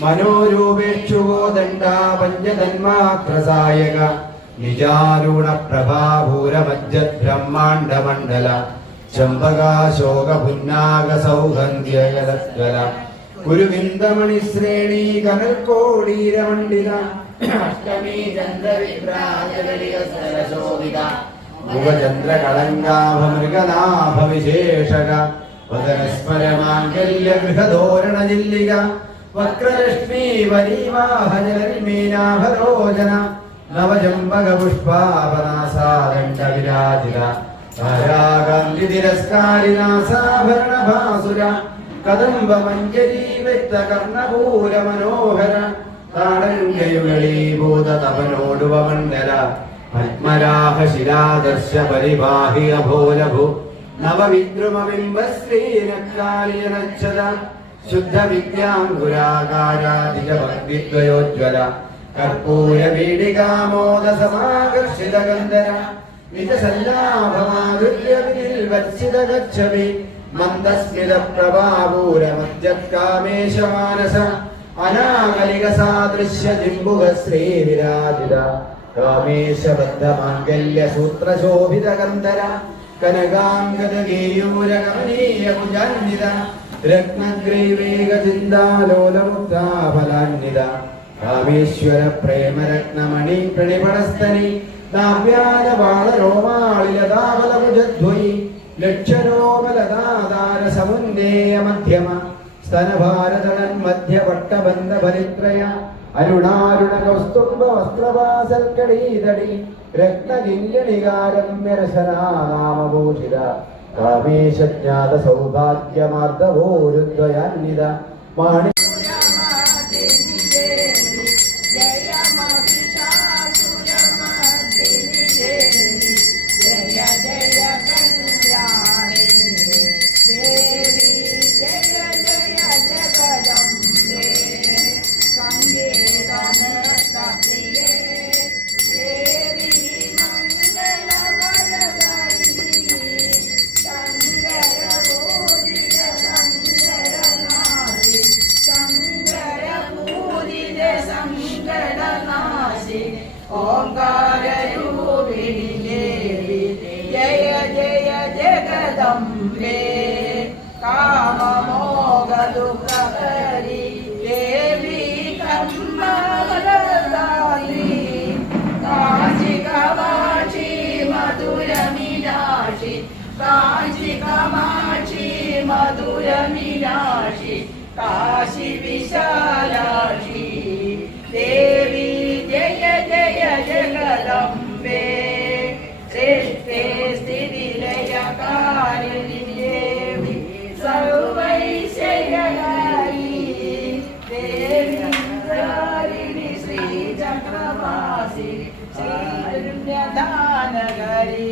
മനോരൂപേക്ഷുഗോദണ്ഡാ പഞ്ചതന്മാത്രസായക നിജാരൂഢ പ്രഭാഭൂരമജ്ജബ്രഹ്മാണ്ഡമണ്ഡല ചമ്പകാശോകപുന്നാഗ സൗഗന്ധ്യകലസ്കല കുരുവിന്ദമണിശ്രേണീ കനൽക്കോടീരമണ്ഡിത അഷ്ടമീ ചന്ദ്രവിഭ്രാജലശോഭിത മുഖചന്ദ്രകളങ്കാഭമൃഗനാഭവിശേഷക വദനസ്മരമാംഗല്യ ഗൃഹധോരണജില്ലിക വക്രലക്ഷ്മീ വരീവാഹജലമീനാഭരോജന നവജംബകപുഷ്പാപനാസാദണ്ഡവിരാജിത താരാകാന്തിരസ്കാരിനാസാഭരണഭാസുര കദംബമഞ്ജരീ വ്യക്തകർണപൂരമനോഹര താടങ്കയുകളീഭൂത തപനോടുപമണ്ഡല പത്മരാഹശിലാദർശ പരിവാഹി അഭോലഭു നവവിദ്രുമബിംബശ്രീനക്കാലിയനച്ഛത ശുദ്ധവിദ്യാങ്കുരാകാരാധിജഭക്തിദ്വയോജ്വല കർപ്പൂരപീഡികാമോദസമാകർഷിതഗന്ധര നിജസല്ലാഭമാധുര്യവിനിൽവത്സിതഗച്ഛമി മന്ദസ്മിതപ്രഭാപൂരമജ്ജത്കാമേശമാനസ അനാകലികസാദൃശ്യജിംബുകശ്രീവിരാജിത കാമേശബദ്ധമാംഗല്യസൂത്രശോഭിതഗന്ധര കനകാംഗദഗേയൂരകമനീയഭുജാന്വിത രത്നഗ്രൈവേഗചിന്താലോലമുക്താഫലാന്വിത കാമേശ്വര പ്രേമരത്നമണി പ്രണിപണസ്തനി നാവ്യാജപാളരോമാളിലതാവലമുജധ്വയി ലക്ഷരോമലതാധാര സമുന്നേയ മധ്യമ സ്തനഭാരതന്മധ്യപട്ടബന്ധഫലിത്രയ അരുണാരുണ കൗസ്തുംഭ വസ്ത്രവാസൽക്കടീതടി രത്നകില്യണികാരമ്യരശനാമഭൂഷിത കാമേശജ്ഞാത സൗഭാഗ്യമാർദ്ദവോരുദ്വയാന്വിത മാണി ഓംകാരരൂപിണി ദേവി ജയ ജയ ജഗദംബേ കാമമോഹദുഃഖഹരി ദേവി കർമ്മഫലദായിനി കാശി കാമാക്ഷി മധുരമീനാക്ഷി കാശി കാമാക്ഷി മധുരമീനാക്ഷി കാശി വിശാലാക്ഷി ദേവി ജയ ജയ ജഗദംബേ സൃഷ്ടി സ്ഥിതിലയകാരിണി ദേവി സർവൈശ്വര്യകാരി ദേവി കാരിണി ശ്രീചക്രവാസിനി ശ്രീധന്യദാനകരി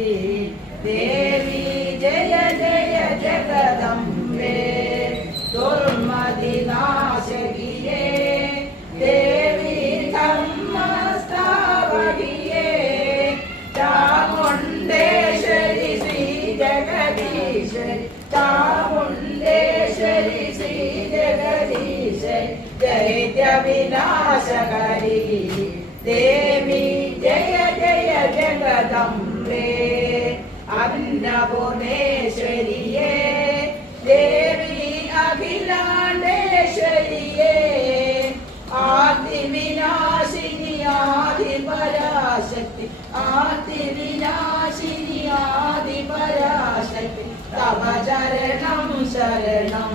ദേവി ജയ ജയ ജഗദംബേ ദുർമതിനാശകിയേ ദേവി ധർമ്മസ്ഥാപകിയേ ചാമുണ്ടേശ്വരി ശ്രീ ജഗദീശ്വരി ചാമുണ്ടേശ്വരി ശ്രീ ജഗദീശ്വരി ദൈത്യവിനാശകരി ദേവി ജയ ജയ ജഗദംബേ അന്നപൂർണേശ്വരിയേ ദേവി അഖിലാണ്ടേശ്വരിയേ ആദിവിനാശിനി ആദിപരാശക്തി ആദിവിനാശിനി ആദിപരാശക്തി തവ ചരണം ശരണം